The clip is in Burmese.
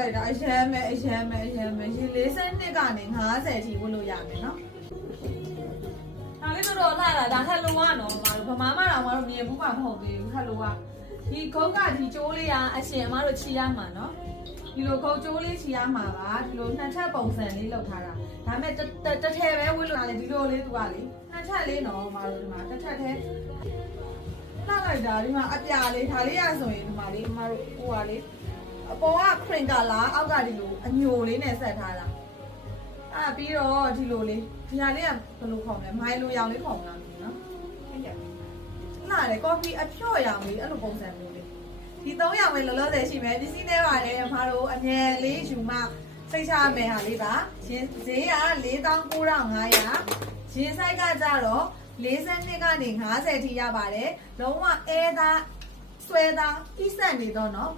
လိုက်တာအရမ်းမဲရေ42ကနေ50ထိဝတ်လို့ရမယ်နော်ဒါလေးတော့လှတာဒါထက်လုံးဝနော်မတို့ဗမာမတော်မတို့မြင်ဘူးမှမဟုတ်သေးဘူးထက်လုံးဝဒီခုတ်ကဒီကျိုးလေးကအရှင်အမတို့ချီရမှာနော်ဒီလိုခုတ်ကျိုးလေးချီရမှာပါဒီလိုနှစ်ထပ်ပုံစံလေးလောက်ထားတာဒါပေမဲ့တစ်ထည်ပဲဝတ်လို့ရတယ်ဒီလိုလေးသူကလေနှစ်ထပ်လေးနော်မတို့ဒီမှာတစ်ထပ်သေးလှလိုက်တာဒီမှာအပြာလေးဒါလေးရဆိုရင်ဒီမှာလေးအမတို့ဟိုကလေအပေါ်ကခရင်ကလာအောက်ကဒီလိုအညိုလေးနဲ့ဆက်ထားတာအဲ့ပြီးတော့ဒီလိုလေးဒီဟာလေးကဘယ်လိုခေါ်မလဲမိုင်လိုရောင်လေးခေါ်မလားနော်ဟုတ်ကဲ့လာတယ်ကော်ဖီအဖြော့ရောင်လေးအဲ့လိုပုံစံမျိုးလေးဒီ3ရောင်ပဲလောလောဆယ်ရှိမယ်ပစ္စည်းတွေပါတယ်အမတို့အမြဲလေးယူမှစိတ်ချမယ်ဟာလေးပါရင်ဈေးက49,500ရင်ဆိုင်ကကြတော့42ကနေ50ထိရပါတယ်လုံးဝအဲသားဆွဲသားဣဆက်နေတော့เนาะ